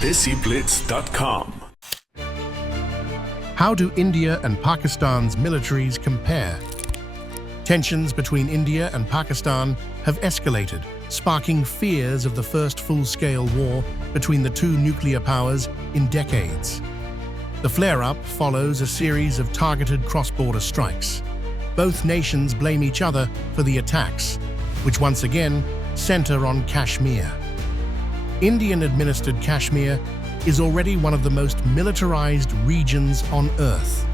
DESIblitz.com. How do India and Pakistan's militaries compare? Tensions between India and Pakistan have escalated, sparking fears of the first full-scale war between the two nuclear powers in decades. The flare-up follows a series of targeted cross-border strikes. Both nations blame each other for the attacks, which once again center on Kashmir. Indian-administered Kashmir is already one of the most militarized regions on Earth.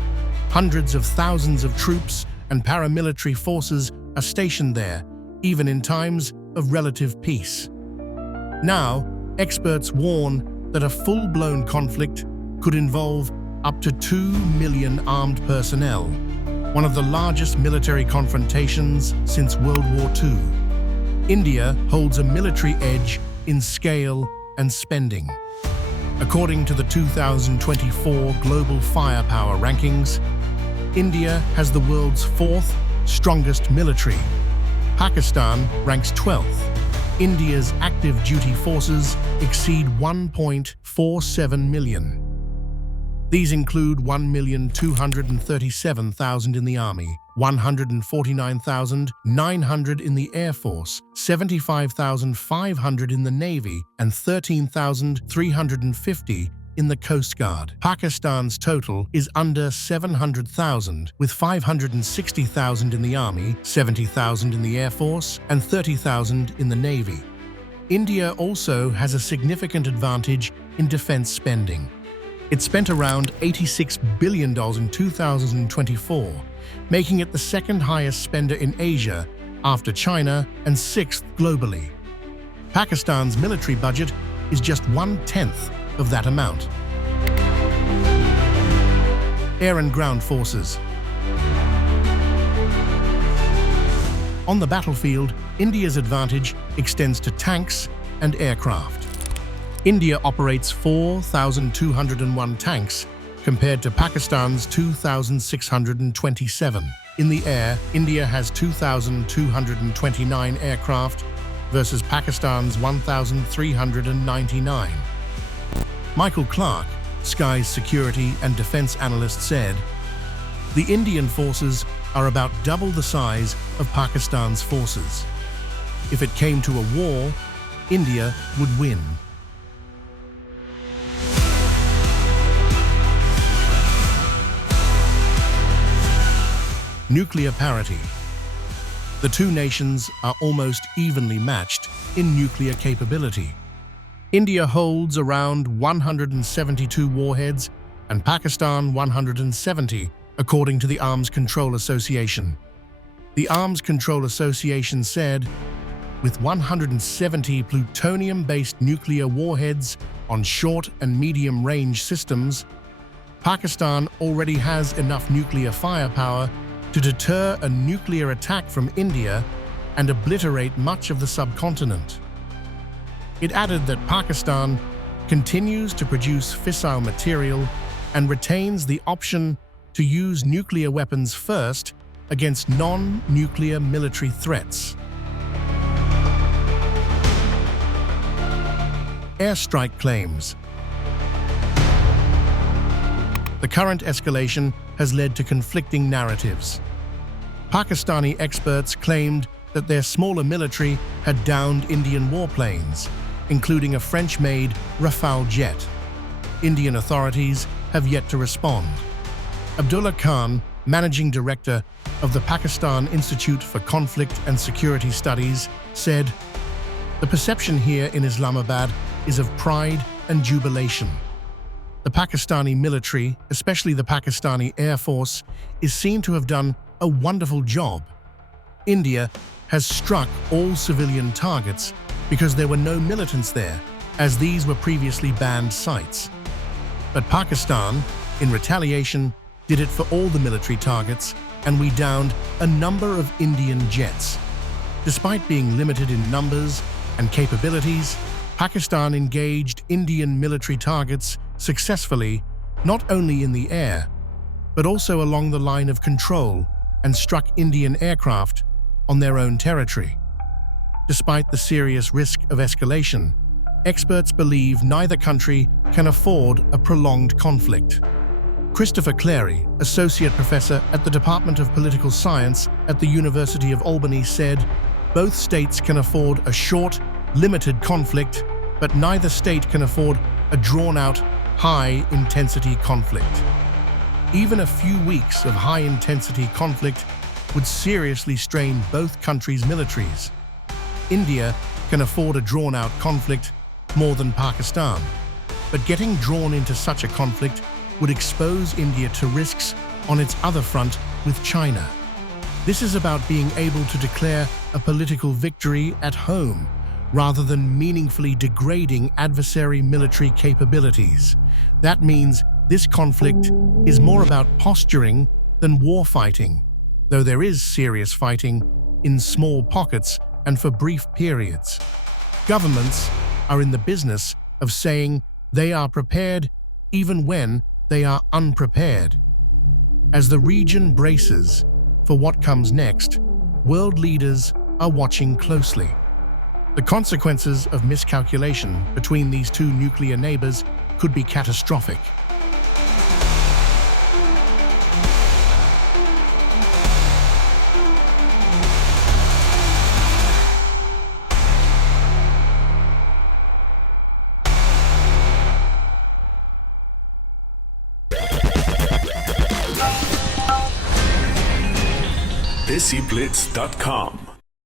Hundreds of thousands of troops and paramilitary forces are stationed there, even in times of relative peace. Now, experts warn that a full-blown conflict could involve up to 2 million armed personnel, one of the largest military confrontations since World War II. India holds a military edge in scale and spending. According to the 2024 Global Firepower Rankings, India has the world's fourth strongest military. Pakistan ranks 12th. India's active duty forces exceed 1.47 million. These include 1,237,000 in the Army, 149,900 in the Air Force, 75,500 in the Navy, and 13,350 in the Coast Guard. Pakistan's total is under 700,000, with 560,000 in the Army, 70,000 in the Air Force, and 30,000 in the Navy. India also has a significant advantage in defense spending. It spent around $86 billion in 2024, making it the second highest spender in Asia after China and sixth globally. Pakistan's military budget is just 1/10 of that amount. Air and ground forces. On the battlefield, India's advantage extends to tanks and aircraft. India operates 4,201 tanks compared to Pakistan's 2,627. In the air, India has 2,229 aircraft versus Pakistan's 1,399. Michael Clark, Sky's security and defense analyst, said, "The Indian forces are about double the size of Pakistan's forces. If it came to a war, India would win." Nuclear parity. The two nations are almost evenly matched in nuclear capability. India holds around 172 warheads and Pakistan 170, according to the Arms Control Association. The Arms Control Association said, with 170 plutonium-based nuclear warheads on short and medium-range systems, Pakistan already has enough nuclear firepower to deter a nuclear attack from India and obliterate much of the subcontinent. It added that Pakistan continues to produce fissile material and retains the option to use nuclear weapons first against non-nuclear military threats. Airstrike claims. The current escalation has led to conflicting narratives. Pakistani experts claimed that their smaller military had downed Indian warplanes, including a French-made Rafale jet. Indian authorities have yet to respond. Abdullah Khan, managing director of the Pakistan Institute for Conflict and Security Studies, said, "The perception here in Islamabad is of pride and jubilation. The Pakistani military, especially the Pakistani Air Force, is seen to have done a wonderful job. India has struck all civilian targets because there were no militants there, as these were previously banned sites. But Pakistan, in retaliation, did it for all the military targets, and we downed a number of Indian jets. Despite being limited in numbers and capabilities, Pakistan engaged Indian military targets successfully, not only in the air, but also along the line of control, and struck Indian aircraft on their own territory. Despite the serious risk of escalation, experts believe neither country can afford a prolonged conflict. Christopher Clary, associate professor at the Department of Political Science at the University of Albany, said, "Both states can afford a short, limited conflict, but neither state can afford a drawn-out, high-intensity conflict. Even a few weeks of high-intensity conflict would seriously strain both countries' militaries. India can afford a drawn-out conflict more than Pakistan, but getting drawn into such a conflict would expose India to risks on its other front with China. This is about being able to declare a political victory at home rather than meaningfully degrading adversary military capabilities. That means this conflict is more about posturing than war fighting, though there is serious fighting in small pockets and for brief periods. Governments are in the business of saying they are prepared even when they are unprepared. As the region braces for what comes next, world leaders are watching closely. The consequences of miscalculation between these two nuclear neighbors could be catastrophic. DESIblitz.com